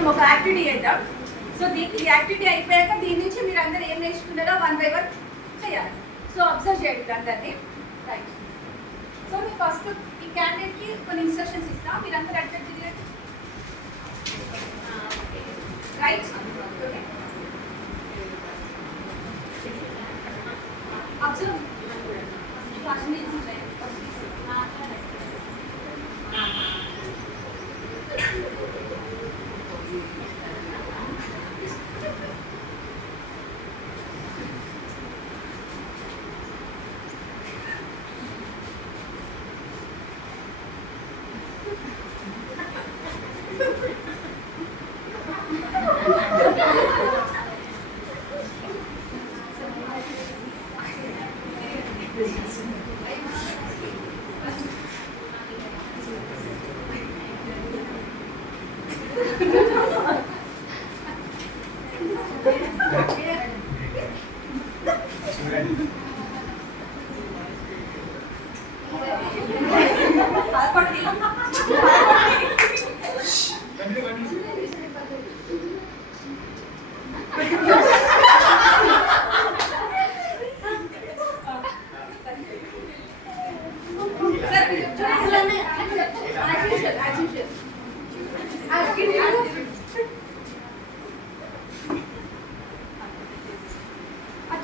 మనం ఒక యాక్టివిటీ చేద్దాం. సో ఈ యాక్టివిటీ అయిపోయాక దీని నుంచి మీరు అందరూ ఏం నేర్చుకున్నారో 1 by 1 చేయాలి. సో అబ్జర్వ్ చేయండి అందరినీ. రైట్. సో మీ ఫస్ట్ ఈ క్యాండిడేట్కి కొన్ని ఇన్స్ట్రక్షన్స్ ఇస్తాం, మీరందరూ అటెండ్ చేయండి. రైట్. ఓకే. అబ్జర్వ్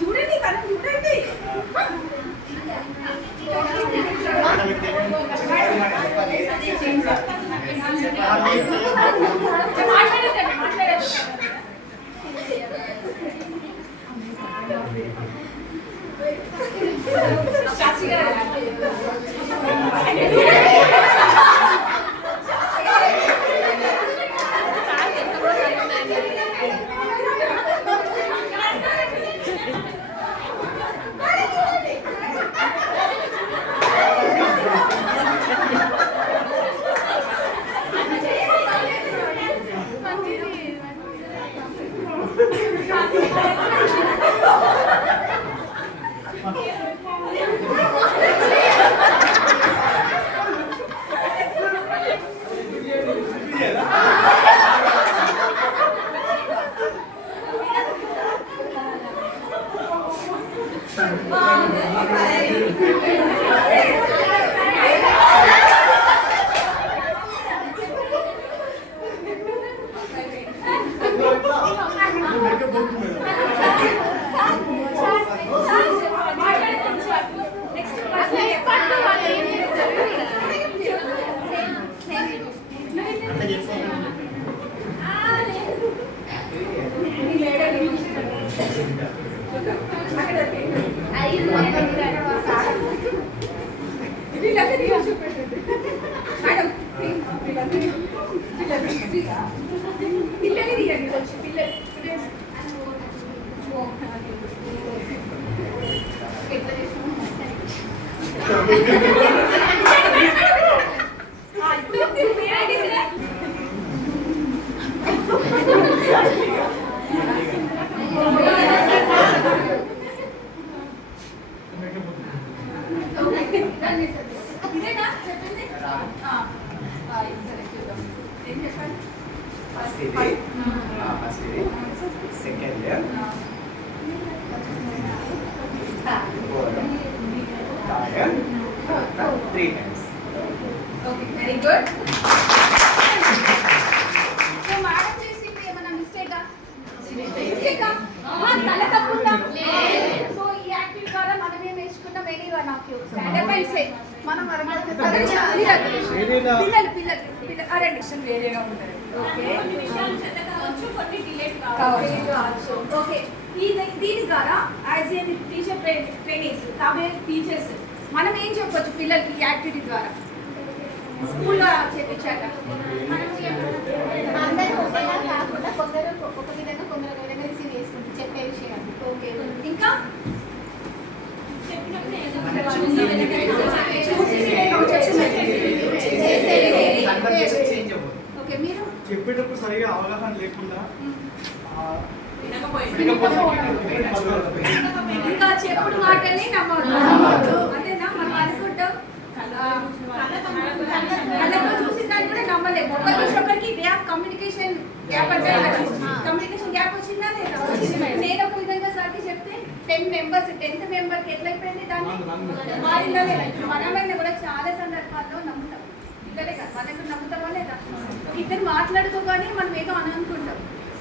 చూడండి తను చూడండి. Second year. Three times. Okay, very good. So, madam చేసింది ఏమైనా మిస్టేకా? మిస్టేకా? తల తప్పుందా? లేదు. సో ఈ యాక్టివిటీ ద్వారా మనం ఏం నేర్చుకున్నాం? Any one of you stand up and say మనం పిల్లలు అరెండిషన్ వేరేగా ఉంటుంది. ఓకే, కొన్ని విషయాలు చెత్త కావచ్చు, కొన్ని డిలేట్ కావచ్చు. ఓకే, దీని ద్వారా యాజ్ ఏ టీచర్ ట్రైనింగ్స్ కాబోయే టీచర్స్ మనం ఏం చెప్పొచ్చు పిల్లలకి ఈ యాక్టివిటీ ద్వారా? స్కూల్లో చేపించాక అందరూ ఒకేలా కాకుండా కొందరు ఒక విధంగా కొందరు ఒక విధంగా రిసీవ్ చేసుకుంటారు చెప్పే విషయాలు. ఓకే, ఇంకా ఓకే, మీరు చెప్పేటప్పుడు సరిగా అవగాహన లేకుండా ఇంకా చెప్పుడు మాటల్ని నమ్మవద్దు. అంతేనా? మనం అనుకుంటాం కళ్ళతో చూసిన దాన్ని కూడా నమ్మలేము. ఒకరికి way of communication gap 10 members 10th మెంబర్కి ఎట్లయిపోయింది దాన్ని రాంగ్. మారిందా లేదా? మనమైనా కూడా చాలా సందర్భాల్లో నమ్ముతాం ఇద్దరే కదా మన దగ్గర నమ్ముతామా లేదా? ఇద్దరు మాట్లాడుకోగానే మనం ఏదో అని అనుకుంటాం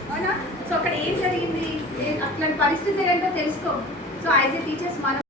అవునా? సో అక్కడ ఏం జరిగింది అట్లాంటి పరిస్థితి ఏంటో తెలుసుకో. సో యాజ్ ఏ టీచర్స్ మనం